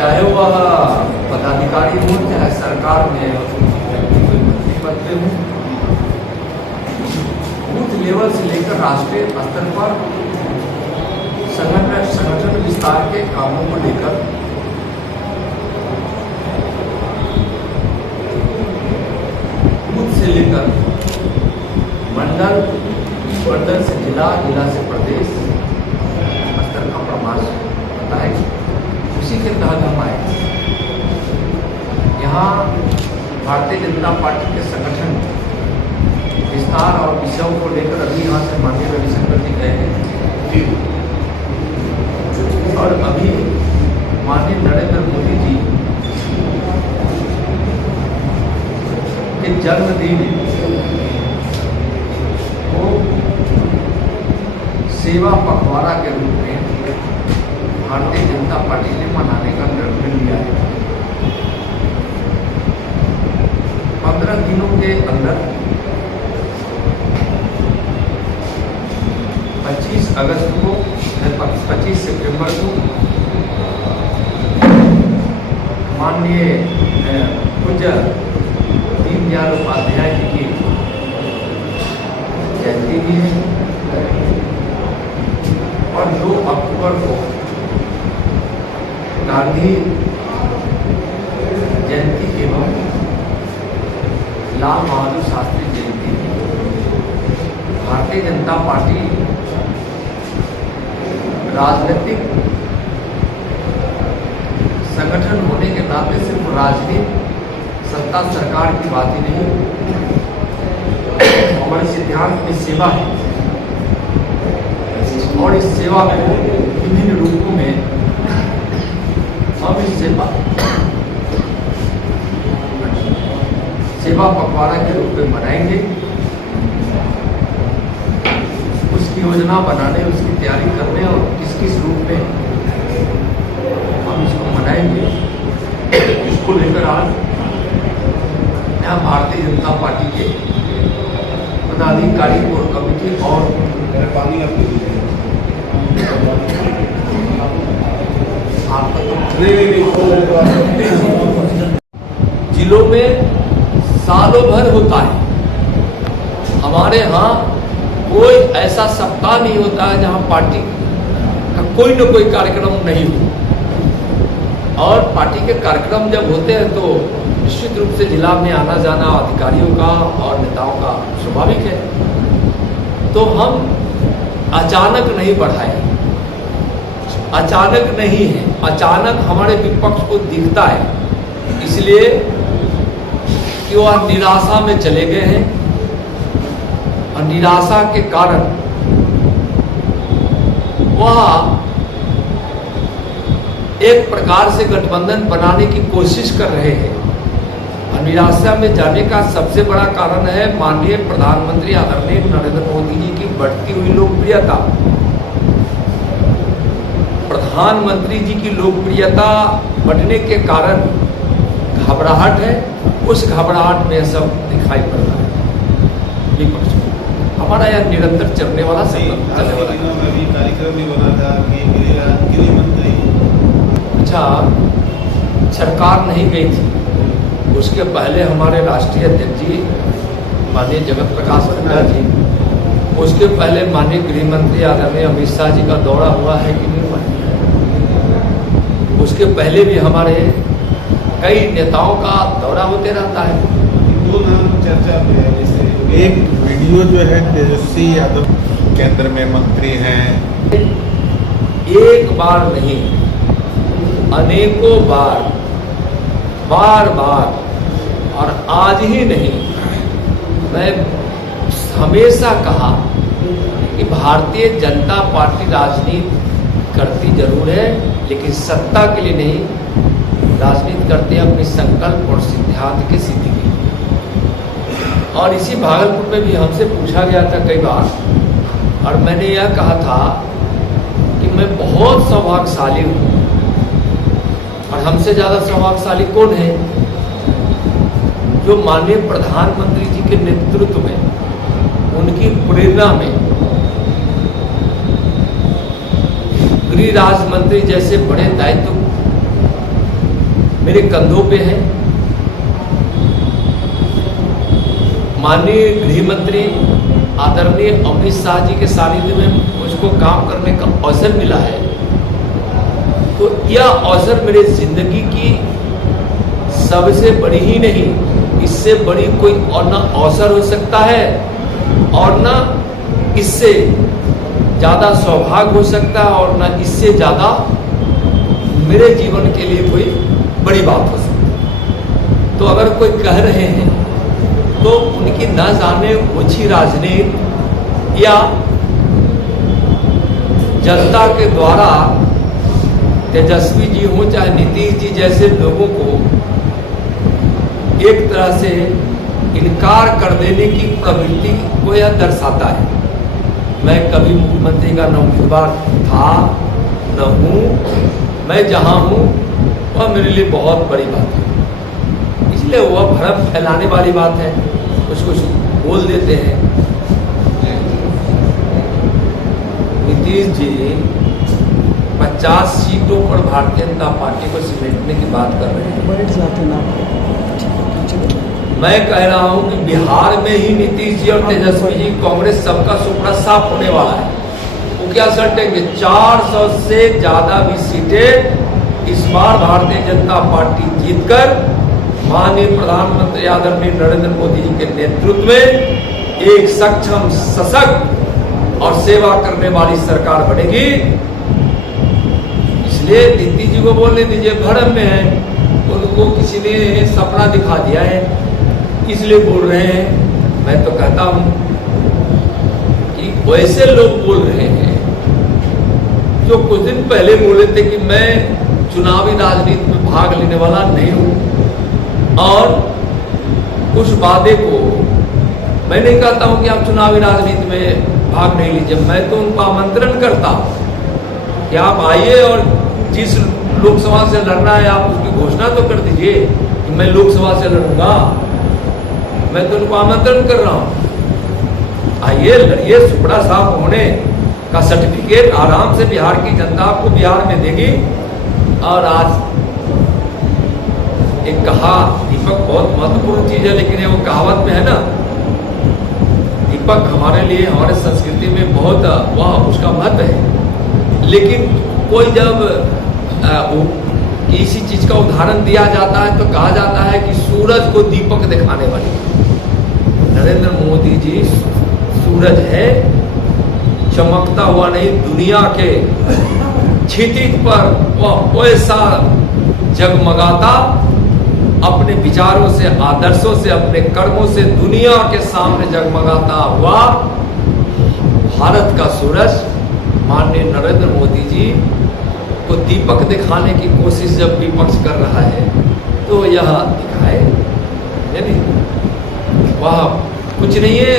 चाहे वह पदाधिकारी हो चाहे सरकार में मंत्री बनते हों, बूथ लेवल से लेकर राष्ट्रीय स्तर पर संगठन विस्तार के कामों को लेकर बूथ से लेकर मंडल से जिला से प्रदेश स्तर का परामर्श होता है। उसी के तहत हम आए। यहाँ भारतीय जनता पार्टी के संगठन विस्तार और विषयों को लेकर अभी यहाँ से माननीय रविशंकर जी गए हैं और अभी माननीय नरेंद्र मोदी जी के जन्मदिन को सेवा पखवाड़ा के रूप में भारतीय जनता पार्टी ने मनाने का निर्णय लिया है। 15 दिनों के अंदर 25 अगस्त को 25 सितंबर को माननीय पूज्य दीनदयाल उपाध्याय जी की जयंती भी है और 2 अक्टूबर को गांधी जयंती एवं लाल बहादुर शास्त्री जयंती। भारतीय जनता पार्टी राजनीतिक संगठन होने के नाते सिर्फ राजनीति सत्ता सरकार की बात ही नहीं, हमारे सिद्धांत में सेवा है और इस सेवा में विभिन्न रूपों में हम इस सेवा पखवाड़ा के रूप में मनाएंगे। उसकी योजना बनाने, उसकी तैयारी करने और किस रूप में हम इसको मनाएंगे, इसको लेकर आज यहाँ भारतीय जनता पार्टी के पदाधिकारी कोर कमेटी और पानी जिलों में सालों भर होता है। हमारे यहाँ कोई ऐसा सप्ताह नहीं होता है जहाँ पार्टी का कोई न कोई कार्यक्रम नहीं हो। और पार्टी के कार्यक्रम जब होते हैं तो निश्चित रूप से जिला में आना जाना अधिकारियों का और नेताओं का स्वाभाविक है। तो हम अचानक नहीं बढ़ाए, अचानक नहीं है, अचानक हमारे विपक्ष को दिखता है इसलिए कि वह निराशा में चले गए हैं और निराशा के कारण वह एक प्रकार से गठबंधन बनाने की कोशिश कर रहे हैं। और निराशा में जाने का सबसे बड़ा कारण है माननीय प्रधानमंत्री आदरणीय नरेंद्र मोदी जी की बढ़ती हुई लोकप्रियता। प्रधानमंत्री जी की लोकप्रियता बढ़ने के कारण घबराहट है, उस घबराहट में सब दिखाई पड़ रहा है विपक्ष को। हमारा यह निरंतर चलने वाला कार्यक्रम भी बना था कि गृह मंत्री अच्छा सरकार नहीं गई थी, उसके पहले हमारे राष्ट्रीय अध्यक्ष जी माननीय जगत प्रकाश नड्डा जी, उसके पहले माननीय गृह मंत्री आदरणीय अमित शाह जी का दौरा हुआ है कि नहीं हुआ है। उसके पहले भी हमारे कई नेताओं का दौरा होते रहता है। 2 नाम चर्चा में है, जैसे एक वीडियो जो है तेजस्वी यादव केंद्र में मंत्री हैं। एक बार नहीं, अनेकों बार, बार और आज ही नहीं, मैं हमेशा कहा कि भारतीय जनता पार्टी राजनीति करती जरूर है लेकिन सत्ता के लिए नहीं, राजनीति करते हैं अपने संकल्प और सिद्धांत की सिद्धि के लिए। और इसी भागलपुर में भी हमसे पूछा गया था कई बार और मैंने यह कहा था कि मैं बहुत सौभाग्यशाली हूँ और हमसे ज़्यादा सौभाग्यशाली कौन है जो माननीय प्रधानमंत्री जी के नेतृत्व में, उनकी प्रेरणा में गृह राज्य मंत्री जैसे बड़े दायित्व मेरे कंधों पे है। माननीय गृह मंत्री आदरणीय अमित शाह जी के सानिध्य में मुझको काम करने का अवसर मिला है, तो यह अवसर मेरे जिंदगी की सबसे बड़ी ही नहीं, इससे बड़ी कोई और ना अवसर हो सकता है और ना इससे ज़्यादा सौभाग्य हो सकता है और ना इससे ज़्यादा मेरे जीवन के लिए कोई बड़ी बात हो सकती है। तो अगर कोई कह रहे हैं तो उनकी न जाने ऊंची राजनीति या जनता के द्वारा तेजस्वी जी हो चाहे नीतीश जी जैसे लोगों को एक तरह से इनकार कर देने की प्रवृत्ति को यह दर्शाता है। मैं कभी मुख्यमंत्री का न उम्मीदवार था न हूँ, मैं जहाँ हूँ वह मेरे लिए बहुत बड़ी बात है, इसलिए वह भ्रम फैलाने वाली बात है, कुछ कुछ बोल देते हैं। नीतीश जी 50 सीटों पर भारतीय जनता पार्टी को समेटने की बात कर रहे हैं। मैं कह रहा हूं कि बिहार में ही नीतीश जी और तेजस्वी जी कांग्रेस सबका सुपड़ा साफ होने वाला है। वो क्या सटेंगे 400 से ज्यादा भी सीटें इस बार भारतीय जनता पार्टी जीतकर माननीय प्रधानमंत्री आदरणीय नरेंद्र मोदी जी के नेतृत्व में एक सक्षम, सशक्त और सेवा करने वाली सरकार बनेगी। इसलिए नीतीश जी को बोलने दीजिए, भ्रम में है, उनको किसी ने सपना दिखा दिया है इसलिए बोल रहे हैं। मैं तो कहता हूं कि वैसे लोग बोल रहे हैं जो कुछ दिन पहले बोले थे कि मैं चुनावी राजनीति में भाग लेने वाला नहीं हूं और उस वादे को मैं नहीं कहता हूं कि आप चुनावी राजनीति में भाग नहीं लीजिए, मैं तो उनको आमंत्रण करता हूं कि आप आइए और जिस लोकसभा से लड़ना है आप उसकी घोषणा तो कर दीजिए कि मैं लोकसभा से लड़ूंगा। मैं तो उनको आमंत्रण कर रहा हूं, आइए लड़िए, सुपड़ा साफ होने का सर्टिफिकेट आराम से बिहार की जनता आपको बिहार में देगी। और आज एक कहा दीपक बहुत महत्वपूर्ण चीज है, लेकिन वो कहावत में है ना, दीपक हमारे लिए हमारे संस्कृति में बहुत वह उसका महत्व है। लेकिन कोई जब किसी चीज का उदाहरण दिया जाता है तो कहा जाता है कि सूरज को दीपक दिखाने वाली। नरेंद्र मोदी जी सूरज है, चमकता हुआ नहीं, दुनिया के क्षितिज पर वह वैसा जगमगाता, अपने विचारों से, आदर्शों से, अपने कर्मों से दुनिया के सामने जगमगाता हुआ भारत का सूरज माननीय नरेंद्र मोदी जी को दीपक दिखाने की कोशिश जब विपक्ष कर रहा है तो यह दिखाए, यानी वह कुछ नहीं है।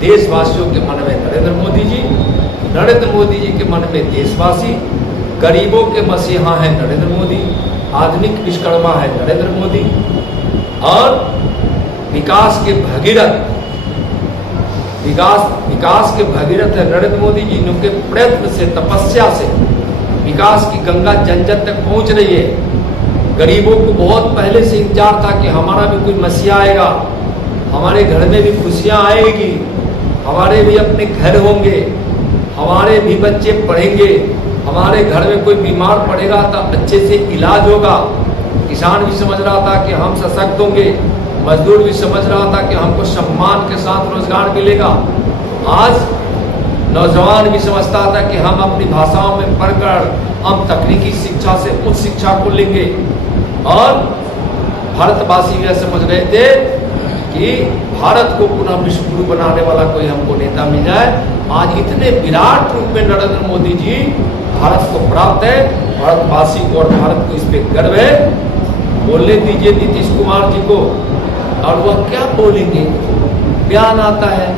देशवासियों के मन में नरेंद्र मोदी जी, नरेंद्र मोदी जी के मन में देशवासी, गरीबों के मसीहा है नरेंद्र मोदी, आधुनिक विश्वकर्मा है नरेंद्र मोदी और विकास के भगीरथ, विकास के भगीरथ है नरेंद्र मोदी जी। उनके प्रयत्न से, तपस्या से विकास की गंगा जन जन तक पहुंच रही है। गरीबों को बहुत पहले से इंतजार था कि हमारा भी कोई मसीहा आएगा, हमारे घर में भी खुशियां आएगी, हमारे भी अपने घर होंगे, हमारे भी बच्चे पढ़ेंगे, हमारे घर में कोई बीमार पड़ेगा तो अच्छे से इलाज होगा। किसान भी समझ रहा था कि हम सशक्त होंगे, मजदूर भी समझ रहा था कि हमको सम्मान के साथ रोजगार मिलेगा। आज नौजवान भी समझता था कि हम अपनी भाषाओं में पढ़कर हम तकनीकी शिक्षा से उच्च शिक्षा को लेंगे। और भारतवासी भी समझ रहे थे कि भारत को पुनः विश्व गुरु बनाने वाला कोई हमको नेता मिल जाए। आज इतने विराट रूप में नरेंद्र मोदी जी भारत को प्राप्त है, भारतवासी को और भारत को इस पे गर्व है। बोलने दीजिए नीतीश कुमार जी को, और वह क्या बोलेंगे। बयान आता है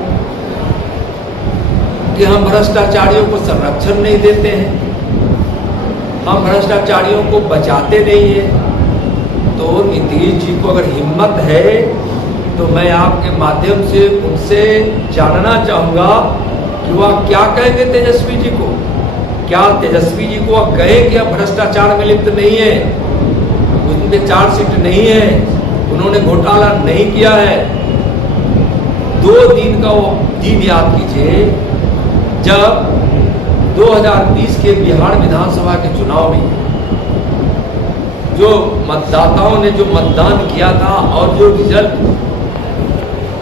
कि हम भ्रष्टाचारियों को संरक्षण नहीं देते हैं, हम भ्रष्टाचारियों को बचाते नहीं हैं। तो नीतीश जी को अगर हिम्मत है तो मैं आपके माध्यम से उनसे जानना चाहूँगा कि वह क्या कहेंगे तेजस्वी जी को। क्या तेजस्वी जी को वह कहे कि अब भ्रष्टाचार में लिप्त नहीं है, उन पे चार्जशीट नहीं है, उन्होंने घोटाला नहीं किया है। 2 दिन का वो दिन याद कीजिए जब 2020 के बिहार विधानसभा के चुनाव में जो मतदाताओं ने जो मतदान किया था और जो रिजल्ट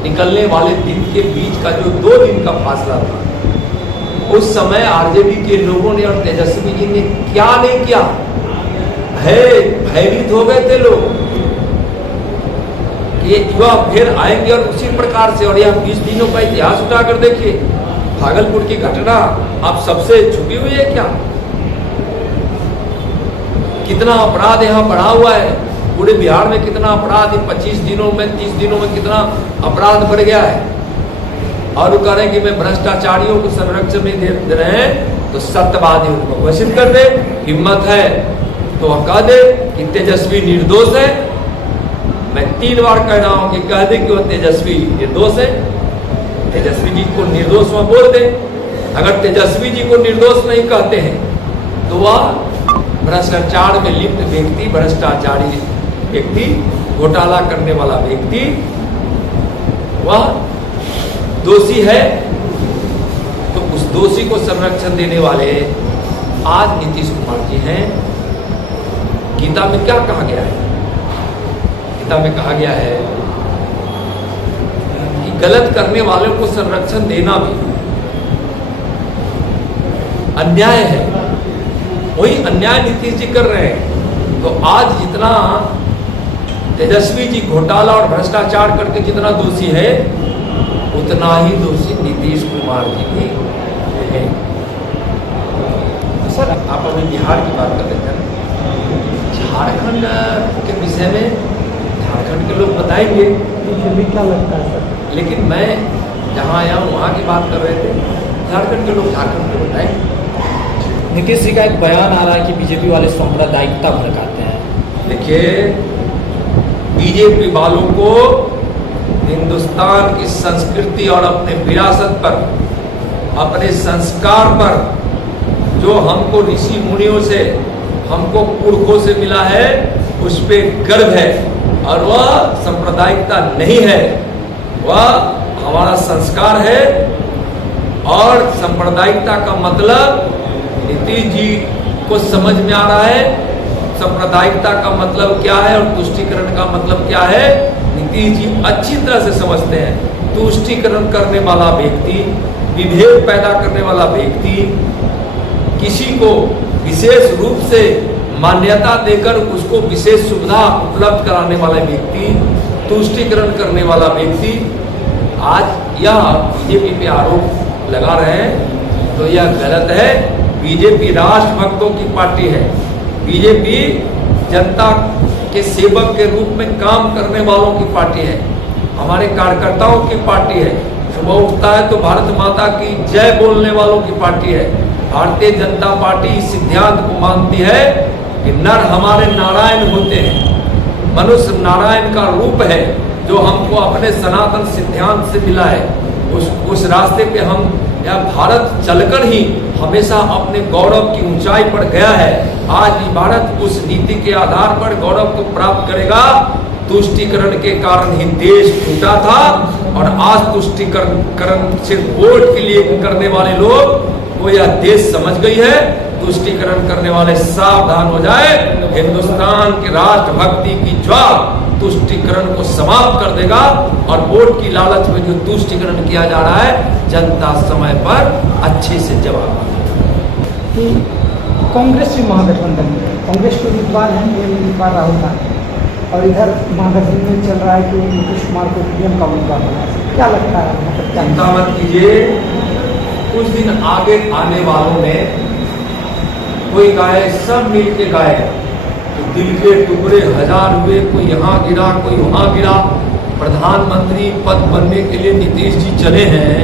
निकलने वाले दिन के बीच का जो 2 दिन का फासला था, उस समय आरजेडी के लोगों ने और तेजस्वी जी ने क्या नहीं किया, भयभीत हो गए थे लोग कि ये युवा फिर आएंगे और उसी प्रकार से। और यह 20 दिनों का इतिहास उठाकर देखिए, भागलपुर की घटना आप सबसे छुपी हुई है क्या? कितना अपराध यहाँ बढ़ा हुआ है, पूरे बिहार में कितना अपराध 25 दिनों में 30 दिनों में कितना अपराध बढ़ गया है। और वो कह रहे हैं कि मैं भ्रष्टाचारियों को संरक्षण नहीं दे रहे हैं तो सत्यवादी उनको घोषित कर दे। हिम्मत है तो वह कह दे कि तेजस्वी निर्दोष है। मैं 3 बार कह रहा हूं कि कह दे कि वह तेजस्वी निर्दोष है। तेजस्वी जी को निर्दोष वह बोल दे। अगर तेजस्वी जी को निर्दोष नहीं कहते हैं तो वह भ्रष्टाचार में लिप्त व्यक्ति, भ्रष्टाचारी व्यक्ति, घोटाला करने वाला व्यक्ति वह दोषी है। तो उस दोषी को संरक्षण देने वाले आज नीतीश कुमार जी हैं। गीता में क्या कहा गया है? गीता में कहा गया है कि गलत करने वालों को संरक्षण देना भी अन्याय है। वही अन्याय नीतीश जी कर रहे हैं। तो आज जितना तेजस्वी जी घोटाला और भ्रष्टाचार करके जितना दोषी है, उतना ही दोषी नीतीश कुमार जी भी है। सर, आप अभी बिहार की बात कर रहे थे, झारखंड के विषय में झारखंड के लोग बताएंगे, भी क्या लगता है सर? लेकिन मैं जहाँ आया हूँ वहाँ की बात कर रहे थे। झारखंड के लोग झारखंड को बताएंगे। नीतीश जी का एक बयान आ रहा है कि बीजेपी वाले सांप्रदायिकता भड़काते हैं। देखिए, बीजेपी वालों को हिंदुस्तान की संस्कृति और अपने विरासत पर, अपने संस्कार पर, जो हमको ऋषि मुनियों से, हमको पुरखों से मिला है, उस पे गर्व है। और वह सांप्रदायिकता नहीं है, वह हमारा संस्कार है। और सांप्रदायिकता का मतलब नीतीश जी को समझ में आ रहा है। सांप्रदायिकता का मतलब क्या है और तुष्टीकरण का मतलब क्या है, नीतीश जी अच्छी तरह से समझते हैं। तुष्टीकरण करने वाला व्यक्ति, विभेद पैदा करने वाला व्यक्ति, किसी को विशेष रूप से मान्यता देकर उसको विशेष सुविधा उपलब्ध कराने वाला व्यक्ति, तुष्टीकरण करने वाला व्यक्ति, आज यह बीजेपी पे आरोप लगा रहे हैं तो यह गलत है। बीजेपी राष्ट्रभक्तों की पार्टी है। बीजेपी जनता के सेवक के रूप में काम करने वालों की पार्टी है। हमारे कार्यकर्ताओं की पार्टी है। सुबह उठता है तो भारत माता की जय बोलने वालों की पार्टी है। भारतीय जनता पार्टी इस सिद्धांत को मानती है कि नर हमारे नारायण होते हैं, मनुष्य नारायण का रूप है, जो हमको अपने सनातन सिद्धांत से मिला है। उस रास्ते पे हम यह भारत चलकर ही हमेशा अपने गौरव की ऊंचाई पर गया है। आज भी भारत उस नीति के आधार पर गौरव को प्राप्त करेगा। तुष्टीकरण के कारण ही देश टूटा था और आज तुष्टीकरण सिर्फ वोट के लिए करने वाले लोग को यह देश समझ गई है। तुष्टीकरण करने वाले सावधान हो जाए। हिंदुस्तान के राष्ट्रभक्ति की ज्वाला तुष्टीकरण को समाप्त कर देगा और वोट की लालच में जो तुष्टीकरण किया जा रहा है, जनता समय पर अच्छे से जवाब कि कांग्रेस भी महागठबंधन में, कांग्रेस के उम्मीदवार हैं, ये उम्मीदवार राहुल गांधी, और इधर महागठबंधन में चल रहा है कि नीतीश कुमार को पीएम का उम्मीदवार बनाया। क्या लगता है, मतलब क्या? चिंता मत कीजिए, कुछ दिन आगे आने वालों में कोई गाय, सब मिल के गाएगा। तो दिल के टुकड़े हजार हुए, कोई यहाँ गिरा, कोई वहाँ गिरा। प्रधानमंत्री पद बनने के लिए नीतीश जी चले हैं।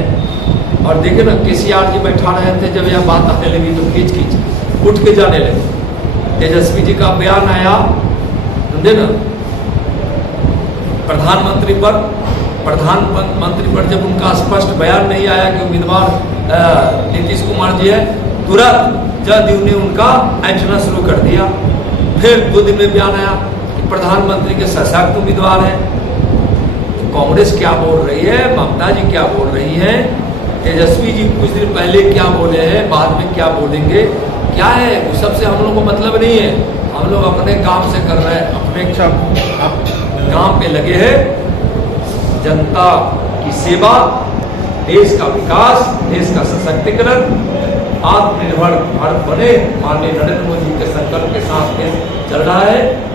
और देखे ना, केसीआर जी बैठा रहे थे, जब यह बात आने लगी तो खींच खींच उठ के जाने लगे। तेजस्वी जी का बयान आया, समझे ना, प्रधानमंत्री पर जब उनका स्पष्ट बयान नहीं आया कि उम्मीदवार नीतीश कुमार जी है, तुरंत जदयू ने उनका ऐंठना शुरू कर दिया। फिर 2 दिन में बयान आया प्रधानमंत्री के सशक्त उम्मीदवार हैं। तो कांग्रेस क्या बोल रही है, ममता जी क्या बोल रही हैं, तेजस्वी जी कुछ दिन पहले क्या बोले हैं, बाद में क्या बोलेंगे, क्या है वो सबसे हम लोग को मतलब नहीं है। हम लोग अपने काम से कर रहे हैं, अपने काम पे लगे हैं। जनता की सेवा, देश का विकास, देश का सशक्तिकरण, आत्मनिर्भर भारत बने, माननीय नरेंद्र मोदी के संकल्प के साथ देश चल रहा है।